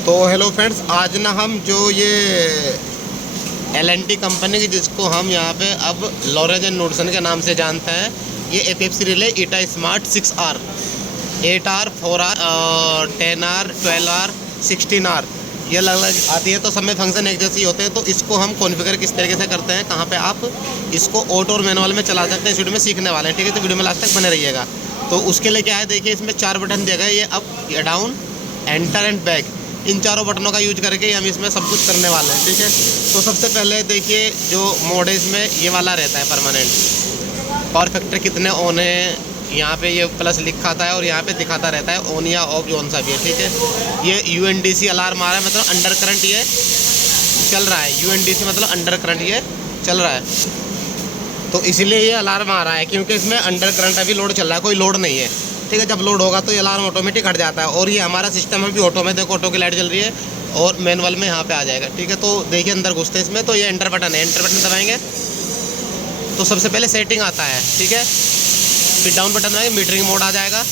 तो hello friends, आज ना हम जो ये L&T कंपनी की, जिसको हम यहाँ पे अब लॉरेंज एंड नोडसन के नाम से जानते हैं, ये एपीएफसी रिले ईटा smart 6R 8R 4R 10R 12R 16R ये अलग अलग आती है। तो सब में फंक्शन एक जैसे ही होते हैं। तो इसको हम कॉन्फ़िगर किस तरीके से करते हैं, कहाँ पे आप इसको ऑटो और मैनुअल में चला सकते हैं, इस वीडियो में सीखने वाले हैं। ठीक है, तो वीडियो में लास्ट तक बने रहिएगा। तो उसके लिए क्या है, देखिए इसमें 4 बटन दिया गया है, ये अप, ये डाउन, एंटर एंड बैक। इन चारों बटनों का यूज करके हम इसमें सब कुछ करने वाले हैं। ठीक है, तो सबसे पहले देखिए जो मोड है इसमें ये वाला रहता है परमानेंट। पावर फैक्टर कितने ऑन है यहाँ पे ये प्लस लिखा था है और यहाँ पे दिखाता रहता है ऑन या ऑफ, जो सा भी है। ठीक है, ये UNDC अलार्म आ रहा है, मतलब अंडर करंट ये चल रहा है। UNDC मतलब अंडर करंट ये चल रहा है, तो इसीलिए ये अलार्म आ रहा है, क्योंकि इसमें अंडर करंट अभी लोड चल रहा है, कोई लोड नहीं है। ठीक है, जब लोड होगा तो ये अलार्म ऑटोमेटिक हट जाता है। और ये हमारा सिस्टम है भी ऑटो में, देखो ऑटो की लाइट जल रही है, और मैनुअल में यहाँ पे आ जाएगा। ठीक है, तो देखिए अंदर घुसते हैं इसमें, तो ये एंटर बटन है, एंटर बटन दबाएंगे तो सबसे पहले सेटिंग आता है। ठीक है, फिर डाउन बटन दबाएंगे, मीटरिंग मोड आ जाएगा,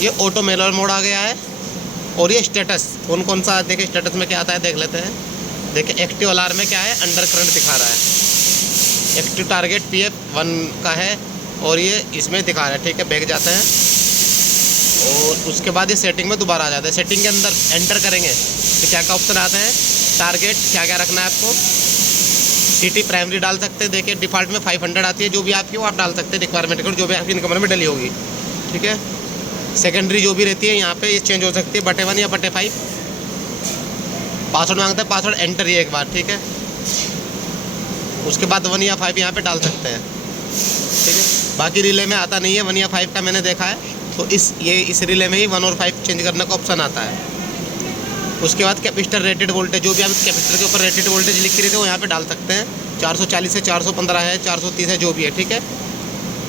ये ऑटो मैनुअल मोड आ गया है। और ये स्टेटस कौन सा, देखिए स्टेटस में क्या आता है देख लेते हैं। देखिए एक्टिव अलार्म में क्या है, अंडर करंट दिखा रहा है। एक्टिव टारगेट PF1 का है और ये इसमें दिखा रहा है। ठीक है, बैक जाते हैं और उसके बाद ये सेटिंग में दोबारा आ जाता है। सेटिंग के अंदर एंटर करेंगे तो क्या क्या ऑप्शन आते हैं, टारगेट क्या क्या रखना है आपको, CT प्राइमरी डाल सकते हैं। देखिए डिफ़ॉल्ट में 500 आती है, जो भी आपकी वो आप डाल सकते हैं रिक्वायरमेंट कर, जो भी आपकी इनकम में डली होगी। ठीक है, सेकेंडरी जो भी रहती है यहाँ पे ये चेंज हो सकती है, बटे 1 या बटे 5। पासवर्ड मांगता है, पासवर्ड एंटर ही एक बार। ठीक है, उसके बाद 1 या 5 यहाँ पे डाल सकते हैं। ठीक है, बाकी रिले में आता नहीं है 1 या 5 का, मैंने देखा है। तो इस रिले में ही 1 और 5 चेंज करने का ऑप्शन आता है। उसके बाद कैपेसिटर रेटेड वोल्टेज, जो भी आप कैपेसिटर के ऊपर रेटेड वोल्टेज लिख रही थी वो यहाँ पे डाल सकते हैं। 440 से 415 है, 430 है, जो भी है। ठीक है,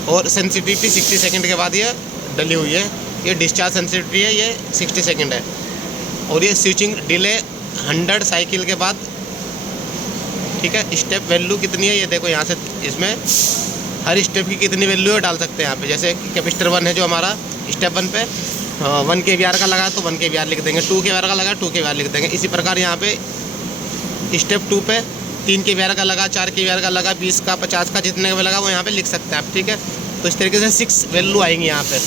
और सेंसिटिविटी 60 सेकंड के बाद ये डली हुई है। ये डिस्चार्ज सेंसिटिविटी है, ये 60 सेकंड है। और ये स्विचिंग डिले 100 साइकिल के बाद। ठीक है, स्टेप वैल्यू कितनी है ये देखो, यहाँ से इसमें हर स्टेप की कितनी वैल्यू है डाल सकते हैं यहाँ पे। जैसे कैपेसिटर 1 है जो हमारा, स्टेप 1 पे 1 kVAR का लगा तो 1 kVAR लिख देंगे, 2 kVAR का लगा 2 kVAR लिख देंगे। इसी प्रकार यहाँ पे स्टेप 2 पे 3 kVAR का लगा, 4 kVAR का लगा, 20 का, 50 का, जितने का लगा वो यहाँ पे लिख सकते हैं आप। ठीक है, तो इस तरीके से 6 वैल्यू आएंगी यहाँ पे,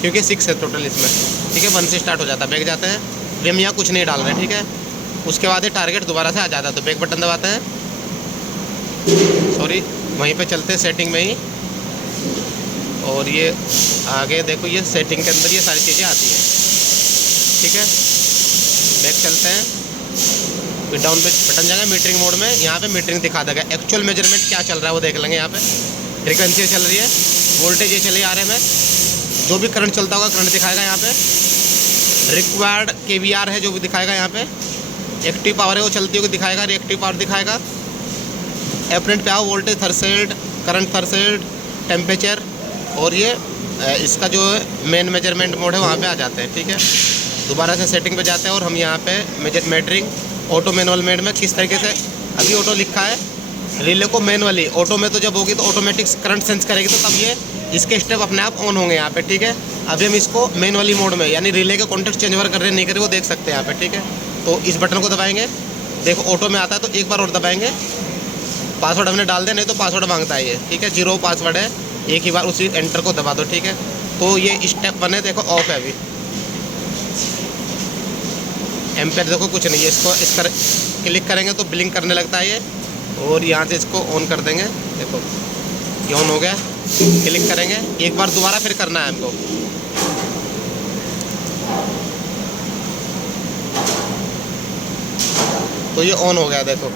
क्योंकि 6 है टोटल इसमें। ठीक है, 1 से स्टार्ट हो जाता है, बैक जाते हैं, हम यहाँ कुछ नहीं डाल रहे हैं। ठीक है, उसके बाद ये टारगेट दोबारा से आ जाता है, तो बैक बटन दबाते हैं, सॉरी वहीं पे चलते हैं सेटिंग में ही। और ये आगे देखो, ये सेटिंग के अंदर ये सारी चीज़ें आती हैं। ठीक है, बैक चलते हैं, फिर डाउन पे बटन जाएगा मीटरिंग मोड में, यहाँ पे मीटरिंग दिखा देगा। एक्चुअल मेजरमेंट क्या चल रहा है वो देख लेंगे। यहाँ पे फ्रिक्वेंसी चल रही है, वोल्टेज ये चली RMS में, जो भी करंट चलता होगा करंट दिखाएगा यहाँ पे। रिक्वायर्ड kVAR है जो भी दिखाएगा यहाँ पे। एक्टिव पावर है वो चलती होगी दिखाएगा, रिएक्टिव पावर दिखाएगा। एपरेंट पे आओ, voltage threshold, current threshold, temperature, और ये इसका जो मेन मेजरमेंट मोड है वहाँ पे आ जाते हैं। ठीक है, दोबारा से सेटिंग पे जाते हैं और हम यहाँ पे मेजरिंग ऑटो मैनुअल मोड में किस तरीके से, अभी ऑटो लिखा है, रिले को मैनुअली, ऑटो में तो जब होगी तो ऑटोमेटिक करंट सेंस करेगी, तो तब ये इसके स्टेप अपने आप ऑन होंगे यहाँ पे। ठीक है, अभी हम इसको मैनुअली मोड में, यानी रिले के कॉन्टेक्ट चेंज ओवर कर रहे नहीं कर रहे वो देख सकते हैं यहाँ पे। ठीक है, तो इस बटन को दबाएंगे, देखो ऑटो में आता है, तो एक बार और दबाएंगे, पासवर्ड हमने डाल दिया, नहीं तो पासवर्ड मांगता है ये। ठीक है, 0 पासवर्ड है, एक ही बार उसी एंटर को दबा दो। ठीक है, तो ये स्टेप 1 है, देखो ऑफ है अभी। एम्पेयर देखो कुछ नहीं है, इसको इस पर क्लिक करेंगे तो ब्लिंक करने लगता है ये, और यहाँ से इसको ऑन कर देंगे, देखो ये ऑन हो गया। क्लिक करेंगे एक बार, दोबारा फिर करना है हमको, तो ये ऑन हो गया देखो।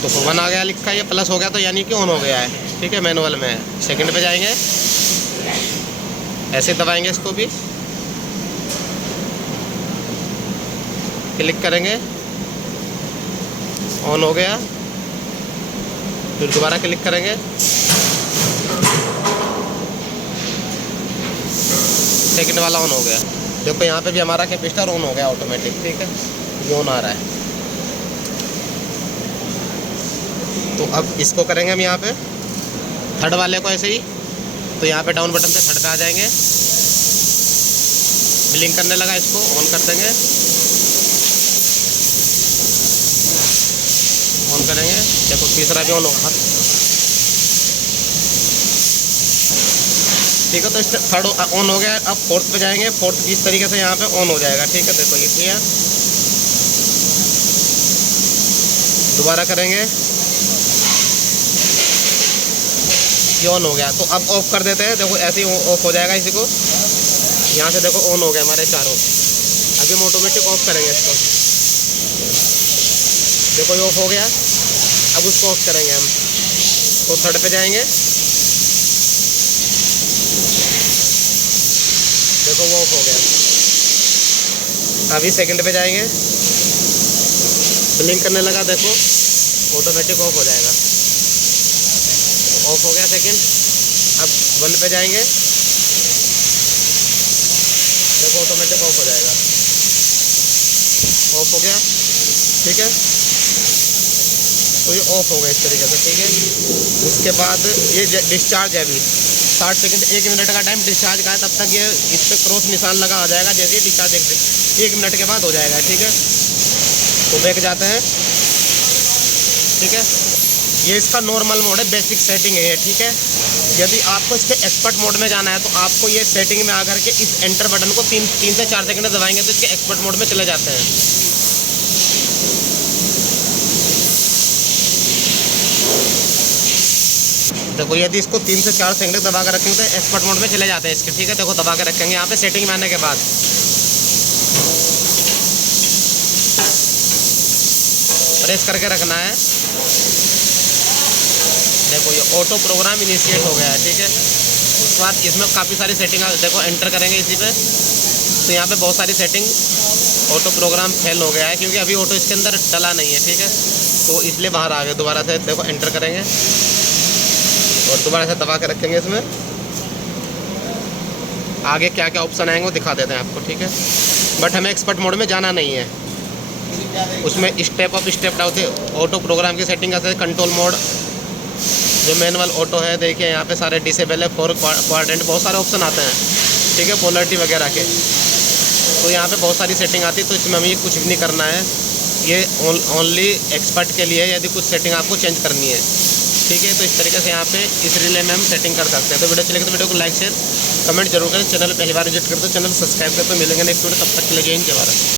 तो 1 आ गया लिखा, ये प्लस हो गया, तो यानी कि ऑन हो गया है। ठीक है, मैनुअल में सेकंड पे जाएंगे, ऐसे दबाएंगे, इसको भी क्लिक करेंगे, ऑन हो गया, फिर दोबारा क्लिक करेंगे, सेकंड वाला ऑन हो गया। देखो यहाँ पे भी हमारा कैपेसिटर ऑन हो गया ऑटोमेटिक। ठीक है, ये ऑन आ रहा है। तो अब इसको करेंगे हम यहाँ पे थर्ड वाले को ऐसे ही, तो यहाँ पे डाउन बटन से थर्ड पे आ जाएंगे। ब्लिंक करने लगा, इसको ऑन कर देंगे, ऑन करेंगे। देखो तीसरा भी ऑन होगा, ठीक है। तो इस थर्ड ऑन हो गया। अब फोर्थ पे जाएंगे, फोर्थ इस तरीके से यहाँ पे ऑन हो जाएगा, ठीक है। देखो ये किया, दोबारा करेंगे, ये ऑन हो गया। तो अब ऑफ कर देते हैं, देखो ऐसे ही ऑफ हो जाएगा। इसी को यहाँ से देखो ऑन हो गए हमारे चारों। अभी हम ऑटोमेटिक ऑफ करेंगे इसको, देखो ये ऑफ हो गया। अब उसको ऑफ करेंगे हम, तो थर्ड पे जाएंगे, देखो वो ऑफ हो गया। अभी सेकंड पे जाएंगे, ब्लिंक करने लगा, देखो ऑटोमेटिक ऑफ हो जाएगा, ऑफ हो गया सेकंड। अब 1 पे जाएंगे, देखो ऑटोमेटिक ऑफ हो जाएगा, ऑफ हो गया, ठीक है। तो ये ऑफ हो गया इस तरीके से, ठीक है। उसके बाद ये डिस्चार्ज है, अभी 60 सेकंड 1 मिनट का टाइम डिस्चार्ज का है, तब तक ये इस पर क्रॉस निशान लगा आ जाएगा। जैसे ही डिस्चार्ज 1 मिनट के बाद हो जाएगा, ठीक है। तो बैक जाते हैं, ठीक है। ये इसका नॉर्मल मोड है, बेसिक सेटिंग है ये, ठीक है। यदि आपको इसके एक्सपर्ट मोड में जाना है तो आपको ये सेटिंग में आकर के इस एंटर बटन को 3 से 4 सेकंड दबाएंगे तो इसके एक्सपर्ट मोड में चले जाते हैं। देखो यदि इसको 3 से 4 सेकंड दबा कर रखेंगे तो एक्सपर्ट मोड में चले जाते हैं इसके, ठीक है। देखो दबा के रखेंगे यहाँ पे सेटिंग में आने के बाद, प्रेस करके रखना है। देखो ये ऑटो प्रोग्राम इनिशिएट हो गया है, ठीक है। उसके बाद इसमें काफ़ी सारी सेटिंग, देखो एंटर करेंगे इसी पे, तो यहाँ पे बहुत सारी सेटिंग, ऑटो प्रोग्राम फेल हो गया है क्योंकि अभी ऑटो इसके अंदर डला नहीं है, ठीक है। तो इसलिए बाहर आ गए। दोबारा से देखो एंटर करेंगे और दोबारा से दबा के रखेंगे। इसमें आगे क्या क्या ऑप्शन आएंगे वो दिखा देते हैं आपको, ठीक है। बट हमें एक्सपर्ट मोड में जाना नहीं है, उसमें स्टेप अप स्टेप डाउन थे। ऑटो प्रोग्राम की सेटिंग करते हैं, कंट्रोल मोड, जो मैनुअल ऑटो है, देखिए यहाँ पे सारे डिसेबल है, 4 क्वाड्रेंट, बहुत सारे ऑप्शन आते हैं, ठीक है, पोलरिटी वगैरह के। तो यहाँ पे बहुत सारी सेटिंग आती है, तो इसमें हमें ये कुछ भी नहीं करना है, ये ओनली एक्सपर्ट के लिए, यदि कुछ सेटिंग आपको चेंज करनी है, ठीक है। तो इस तरीके से यहाँ पे इस रिले में हम सेटिंग कर सकते हैं। तो वीडियो चलेगा तो वीडियो को लाइक शेयर कमेंट जरूर करें। चैनल पहली बार विजिट करते हो चैनल सब्सक्राइब करते, तो मिलेंगे नेक्स्ट वीडियो, तब तक के लिए जय हिंद, जय भारत।